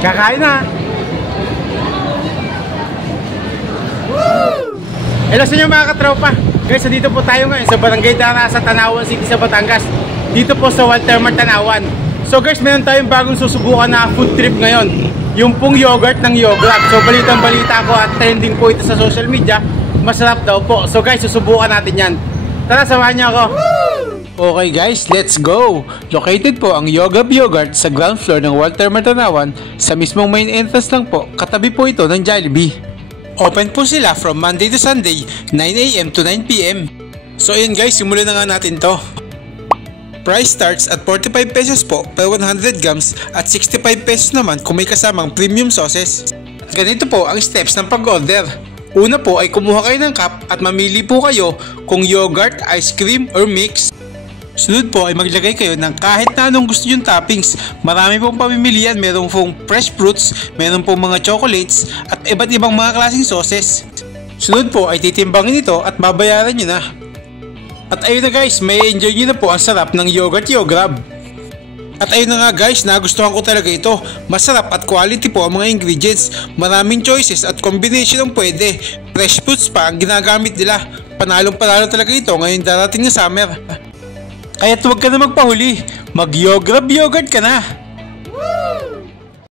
Kakain na. Hello sa inyo mga katropa. Guys, dito po tayo ngayon sa Barangay Dara sa Tanawan City sa Batangas. Dito po sa Walter Mart Tanawan. So guys, meron tayong bagong susubukan na food trip ngayon. Yung pong yogurt ng Yograb. So balitang balita ko at trending po ito sa social media. Masarap daw po. So guys, susubukan natin yan. Tara, samahan niyo ako. Okay guys, let's go! Located po ang Yograb Yogurt sa ground floor ng Walter Mart Tanawan. Sa mismong main entrance lang po, katabi po ito ng Jollibee. Open po sila from Monday to Sunday, 9 AM to 9 PM. So ayun guys, simulan na nga natin to. Price starts at 45 pesos po per 100 grams at 65 pesos naman kung may kasamang premium sauces. Ganito po ang steps ng pag-order. Una po ay kumuha kayo ng cup at mamili po kayo kung yogurt, ice cream, or mix. Sunod po ay maglagay kayo ng kahit na anong gusto yung toppings. Marami pong pamimilian, meron pong fresh fruits, meron pong mga chocolates at iba't ibang mga klaseng sauces. Sunod po ay titimbangin ito at babayaran nyo na. At ayun na guys, may enjoy nyo na po ang sarap ng yogurt Yograb. At ayun na nga guys, nagustuhan ko talaga ito. Masarap at quality po ang mga ingredients. Maraming choices at combination ang pwede. Fresh fruits pa ang ginagamit nila. Panalong panalo talaga ito ngayon darating na summer. Kaya't huwag ka na magpahuli, mag-Yograb yogurt ka na!